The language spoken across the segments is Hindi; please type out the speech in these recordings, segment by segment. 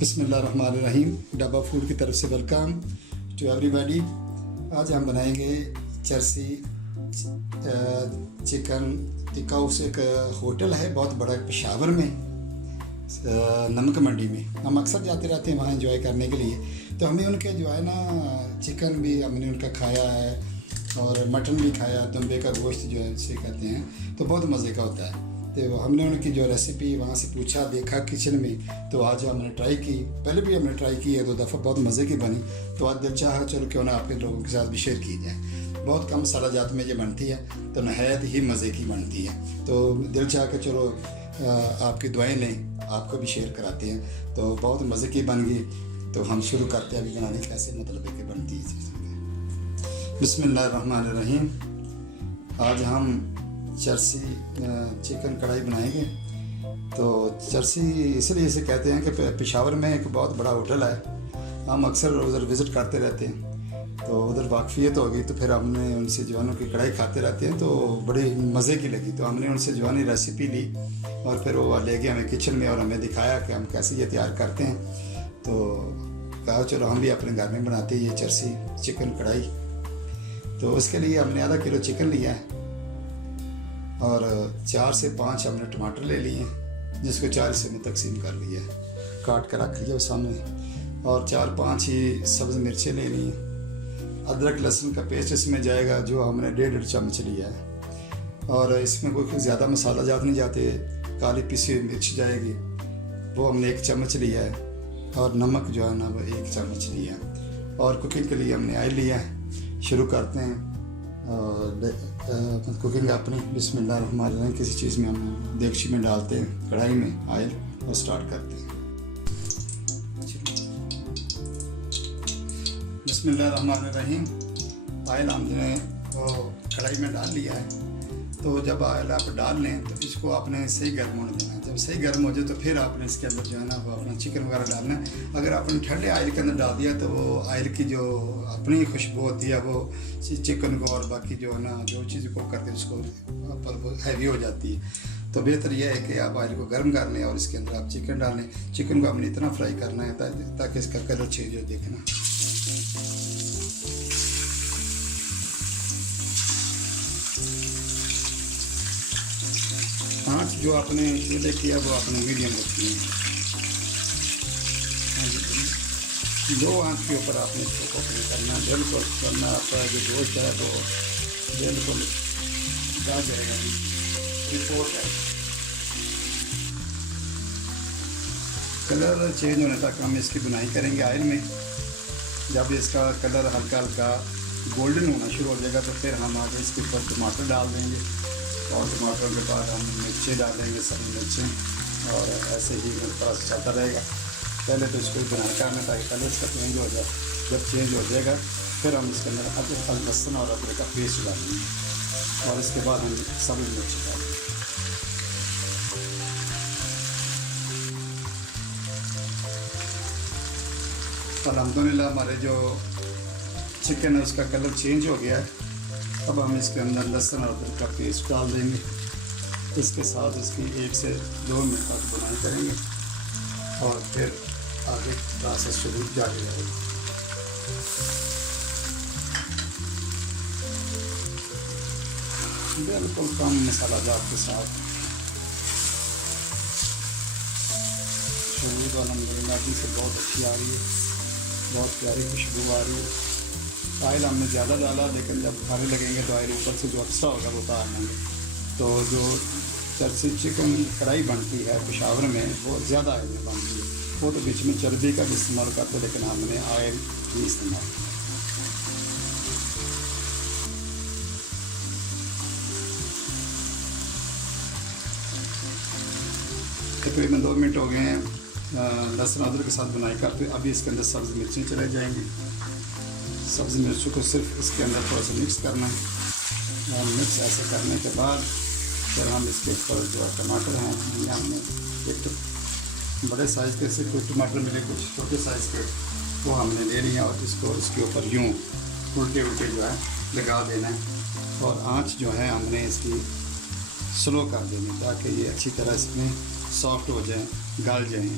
बिस्मिल्लाहिर्रहमानिर्रहीम। डब्बा फूड की तरफ से वेलकम टू एवरीबॉडी। आज हम बनाएंगे चर्सी चिकन टिक्का। उस एक होटल है बहुत बड़ा पेशावर में, नमक मंडी में। हम अक्सर जाते रहते हैं वहाँ एंजॉय करने के लिए। तो हमें उनके जो है ना चिकन भी हमने उनका खाया है और मटन भी खाया, दुम्बे का गोश्त जो है उसे कहते हैं, तो बहुत मज़े का होता है। तो हमने उनकी जो रेसिपी वहाँ से पूछा, देखा किचन में, तो आज हमने ट्राई की। पहले भी हमने ट्राई की है 2 दफ़ा, बहुत मज़े की बनी। तो आज दिल चाहा चलो क्यों ना आपके लोगों के साथ भी शेयर की जाए। बहुत कम मसाला जात में ये बनती है तो नहायत ही मज़े की बनती है। तो दिल चाह के चलो आपकी दुआएं लें, आपको भी शेयर कराते हैं। तो बहुत मज़े की बन गई। तो हम शुरू करते हैं अभी बनाने कैसे मतलब है कि बनती है। बिस्मिल्लाहिर्रहमानिर्रहीम। आज हम चर्सी चिकन कढ़ाई बनाएंगे। तो चर्सी इसलिए इसे कहते हैं कि पेशावर में एक बहुत बड़ा होटल है, हम अक्सर उधर विज़िट करते रहते हैं। तो उधर वाकफियत हो गई, तो फिर हमने उनसे जवानों की कढ़ाई खाते रहते हैं, तो बड़ी मज़े की लगी। तो हमने उनसे जवानी रेसिपी ली और फिर वो ले गए हमें किचन में और हमें दिखाया कि हम कैसे ये तैयार करते हैं। तो कहा चलो हम भी अपने घर में बनाते हैं ये चर्सी चिकन कढ़ाई। तो उसके लिए हमने आधा किलो चिकन लिया है और 4 से 5 हमने टमाटर ले लिए, जिसको 4 हिस्से में तकसीम कर लिया है, काट कर रख लिया सामने। और 4-5 ही सब्ज़ मिर्चें ले ली। अदरक लहसुन का पेस्ट इसमें जाएगा, जो हमने 1.5 चम्मच लिया है। और इसमें कोई ज़्यादा मसाला जात नहीं जाते। काली पिसी हुई मिर्च जाएगी, वो हमने 1 चम्मच लिया है। और नमक जो है ना वो 1 चम्मच लिया है। और कुकिंग के लिए हमने ऑयल लिया है। शुरू करते हैं कुकिंग अपनी। बिस्मिल्लाहिर्रहमानिर्रहीम। किसी चीज़ में हम देगची में डालते हैं, कढ़ाई में ऑयल, और स्टार्ट करते हैं। बिस्मिल्लाहिर्रहमानिर्रहीम। ऑयल हमने कढ़ाई में डाल लिया है। तो जब ऑयल आप डाल लें तो इसको आपने सही गर्म होने देना है। जब सही गर्म हो जाए तो फिर आपने इसके अंदर जो है ना वो अपना चिकन वगैरह डालना है। अगर आपने ठंडे ऑयल के अंदर डाल दिया तो वो ऑयल की जो अपनी खुशबू होती है वो चिकन को और बाकी जो है ना जो चीज़ को करके उसको पर हैवी हो जाती है। तो बेहतर यह है कि आप ऑयल को गर्म कर लें और इसके अंदर आप चिकन डालें। चिकन को हमने इतना फ्राई करना है ताकि इसका कलर चेंज हो। देखना आँच जो आपने चूल्हे किया वो आपने मीडियम रखी है। दो आँच के ऊपर आपने इसको कुक करना, बिल्कुल करना। आपका जो गोश्त है वो बिल्कुल जा जाएगा। रिपोर्ट है कलर चेंज होने तक हम इसकी बुनाई करेंगे ऑयल में। जब इसका कलर हल्का हल्का गोल्डन होना शुरू हो जाएगा तो फिर हम आगे इसके ऊपर टमाटर डाल देंगे। और टमाटरों के बाद हम मिर्चें डालेंगे, सभी मिर्चें, और ऐसे ही थोड़ा सा चलता रहेगा। पहले तो इसको बनाना करना ताकि कलर इसका चेंज हो जाए। जब चेंज हो जाएगा फिर हम इसके अंदर अदरक लहसुन और अदरक का पेस्ट डालेंगे और इसके बाद हम सभी मिर्चें डालेंगे। अल्हम्दुलिल्लाह हमारे जो चिकन है उसका कलर चेंज हो गया है। अब हम इसके अंदर लहसुन और अदरक का पेस्ट डाल देंगे। इसके साथ इसकी 1 से 2 मिनट तक बुनाई करेंगे और फिर आगे प्रोसेस शुरू जारी रहेगा। बिल्कुल कम मसाला जात के साथ शुरू अल्हम्दुलिल्लाह से बहुत अच्छी आ रही है, बहुत प्यारी खुशबू आ रही है। ऑयल हमने ज़्यादा डाला, लेकिन जब खाने लगेंगे तो ऑयल ऊपर से जो एक्स्ट्रा होगा वो उतार लेंगे। तो जो चर्सी चिकन कढ़ाई बनती है पेशावर में वो ज़्यादा ऑयल में बनती है। वो तो बीच में चर्बी का भी इस्तेमाल करते हैं, लेकिन हमने ऑयल नहीं इस्तेमाल। तकरीबन 2 मिनट हो गए हैं लहसुन अदरक के साथ बुनाई करते। अभी इसके अंदर सब्ज़ मिर्चें चले जाएंगी। सब्ज़ी मिर्चों को सिर्फ इसके अंदर थोड़ा सा मिक्स करना है। और मिक्स ऐसे करने के बाद फिर हम इसके ऊपर जो टमाटर हैं, हमने एक तो बड़े साइज़ के से कुछ टमाटर मिले, कुछ छोटे साइज़ के, वो हमने ले लिए और इसको इसके ऊपर यूँ उल्टे उल्टे जो है लगा देना है। और आँच जो है हमने इसकी स्लो कर देनी ताकि ये अच्छी तरह इसमें सॉफ्ट हो जाए, गल जाए।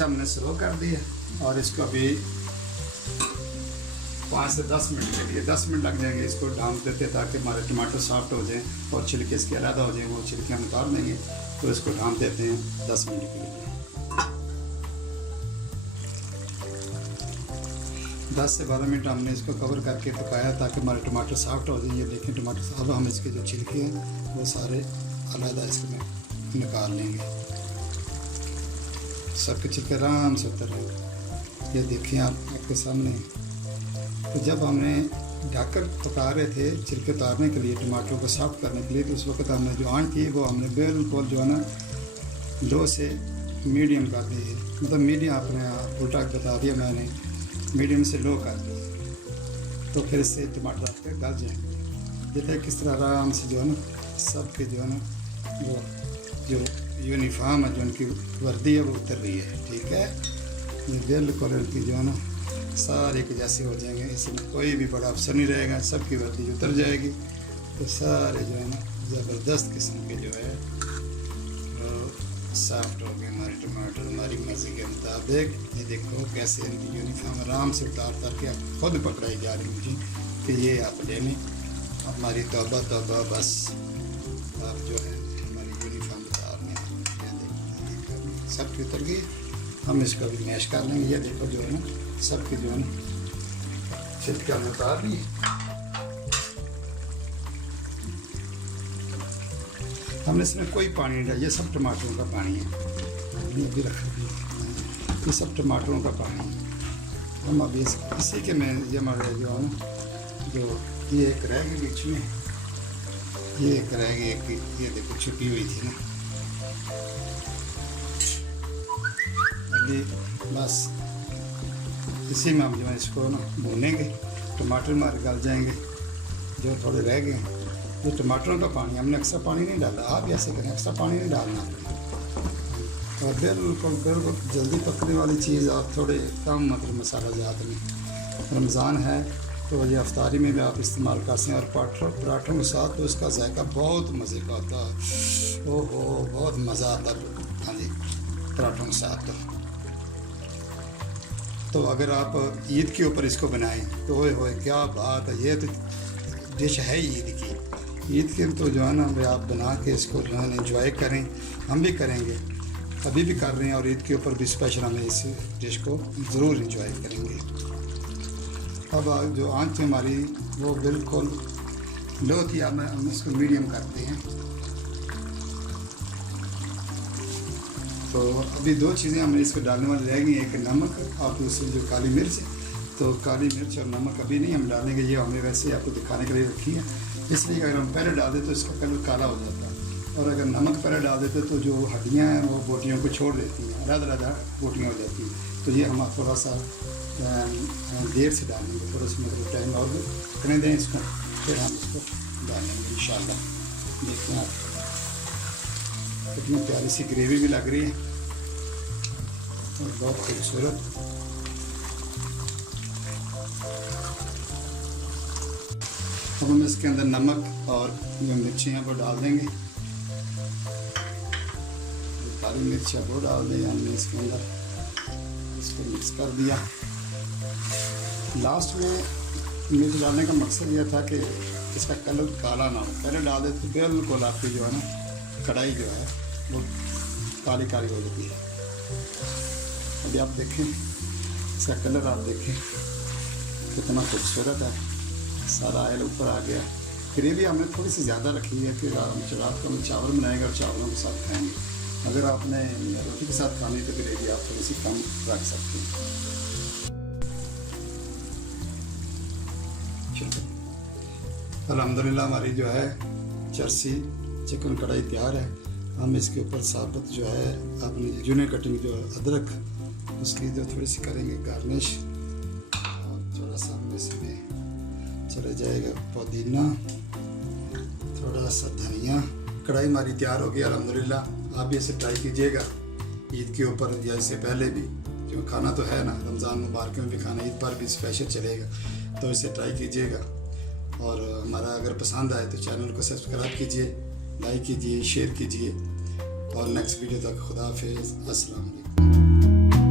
आँच हमने स्लो कर दी है और इसको अभी 5 से 10 मिनट के लिए 10 मिनट लग जाएंगे इसको ढाँप देते ताकि हमारे टमाटर सॉफ्ट हो जाएं और छिलके इसके अलग हो जाएं। वो छिलके हम उतार देंगे तो इसको ढाँप देते हैं 10 मिनट के लिए। 10 से 12 मिनट हमने इसको कवर करके पकाया ताकि हमारे टमाटर सॉफ्ट हो जाएं। ये देखें टमाटर, अब हम इसके जो छिलके हैं वो सारे अलग इसमें निकाल लेंगे। सबके छिलके आराम से उतर रहे। ये देखें आपके सामने। तो जब हमने ढककर पका रहे थे छिलके उतारने के लिए, टमाटरों को सॉफ्ट करने के लिए, तो उस वक्त हमने जो आँच थी वो हमने बिल्कुल जो है ना लो से मीडियम कर दी है। मतलब मीडियम, आपने उल्टा बता दिया मैंने, मीडियम से लो कर दी। तो फिर इससे टमाटर आपके गल जाएंगे। देखते किस तरह आराम से जो है ना सबके जो है ना वो जो यूनिफॉर्म है, जो उनकी वर्दी है वो उतर रही है। ठीक है, ये बिल्कुल उनकी जो है ना सारे के जैसे हो जाएंगे। इसमें कोई भी बड़ा अफसर नहीं रहेगा, सबकी वर्दी उतर जाएगी। तो सारे जो है ना ज़बरदस्त किस्म के जो है सॉफ्ट हो गए हमारे टमाटर, हमारी मर्ज़ी के मुताबिक। ये देखो कैसे इनकी यूनिफॉर्म आराम से उतार के आप खुद पकड़ाई जा रही मुझे कि ये आप ले लें। हमारी तौबा तौबा, बस आप जो है हमारी यूनिफॉर्म उतार लें। सबकी उतर गई, हम इसको भी मैश कर लेंगे। ये देखो जो है ना सबकी जो है ना छिलके हमने उतार ली। हमने इसमें कोई पानी नहीं डाला, ये सब टमाटरों का पानी है। ये भी रखा दिया, ये सब टमाटरों का पानी। हम अभी इसी के में ये हमारे जो है ना जो ये एक रहेगी बीच में, ये एक रहेगी, एक ये देखो छुपी हुई थी ना। अभी बस इसी में हम जो है इसको ना भूनेंगे। टमाटर हमारे गल जाएंगे जो थोड़े रह गए हैं। ये टमाटरों का पानी, हमने एक्स्ट्रा पानी नहीं डाला। आप भी ऐसे करें, एक्स्ट्रा पानी नहीं डालना। और बिल्कुल बिल्कुल जल्दी पकने वाली चीज़ आप थोड़े कम मतलब मसाला ज़्यादा नहीं। रमज़ान है तो ये अफ्तारी में भी आप इस्तेमाल कर सकते हैं और पराठों के साथ तो इसका जायका बहुत मज़े का होता है। ओहो बहुत मज़ा आता है। हाँ जी, पराठों के साथ तो अगर आप ईद के ऊपर इसको बनाएं तो होए क्या बात है। ये तो डिश है ईद की। ईद के तो जो है ना भाई आप बना के इसको जो है ना एंजॉय करें। हम भी करेंगे, अभी भी कर रहे हैं और ईद के ऊपर भी स्पेशल हमें इस डिश को ज़रूर एंजॉय करेंगे। अब जो आंच हमारी वो बिल्कुल लो थी, अब हम इसको मीडियम करते हैं। तो अभी दो चीज़ें हमें इसको डालने वाली रह गई, एक नमक और दूसरी जो काली मिर्च। तो काली मिर्च और नमक अभी नहीं हम डालेंगे, ये हमने वैसे ही आपको दिखाने के लिए रखी है। इसलिए अगर हम पहले डाल देते तो इसका कलर काला हो जाता है, और अगर नमक पहले डाल देते तो जो हड्डियाँ हैं वो बोटियों को छोड़ देती हैं, अलग बोटियाँ हो जाती हैं। तो ये हम थोड़ा सा देर से डालेंगे, थोड़ा सा मतलब टाइम और रखने दें इसको, फिर हम इसको डालेंगे इंशाल्लाह। देखते हैं आप कितनी प्यारी सी ग्रेवी भी लग रही है और बहुत खूबसूरत। अब हम इसके अंदर नमक और जो मिर्चियाँ वो डाल देंगे। काली मिर्च वो डाल दें हमने इसके अंदर, इसको मिक्स कर दिया। लास्ट में मिर्च डालने का मकसद यह था कि इसका कलर काला ना हो। पहले डाल देते तो बिल्कुल आपकी जो है ना कढ़ाई जो है वो काली काली हो जाती है। अभी आप देखें इसका कलर, आप देखें कितना खूबसूरत है। सारा ऑयल ऊपर आ गया। ग्रेवी हमने थोड़ी सी ज़्यादा रखी है कि रात को हम चावल बनाएंगे और चावलों के साथ खाएंगे। अगर आपने रोटी के साथ खानी तो ग्रेवी आप थोड़ी सी कम रख सकते हैं। अल्हम्दुलिल्लाह हमारी जो है चरसी चिकन कढ़ाई तैयार है। हम इसके ऊपर साबुत जो है अपनी जूने कटिंग जो अदरक उसकी जो थोड़ी सी करेंगे गार्निश, और थोड़ा सा हम इसमें चला जाएगा पुदीना, थोड़ा सा धनिया। कढ़ाई हमारी तैयार होगी अल्हम्दुलिल्लाह। आप भी इसे ट्राई कीजिएगा ईद के ऊपर या इससे पहले भी। जो खाना तो है ना, रमज़ान मुबारक में भी खाना, ईद पर भी स्पेशल चलेगा, तो इसे ट्राई कीजिएगा। और हमारा अगर पसंद आए तो चैनल को सब्सक्राइब कीजिए, लाइक कीजिए, शेयर कीजिए। और नेक्स्ट वीडियो तक खुदा हाफिज़, अस्सलाम वालेकुम।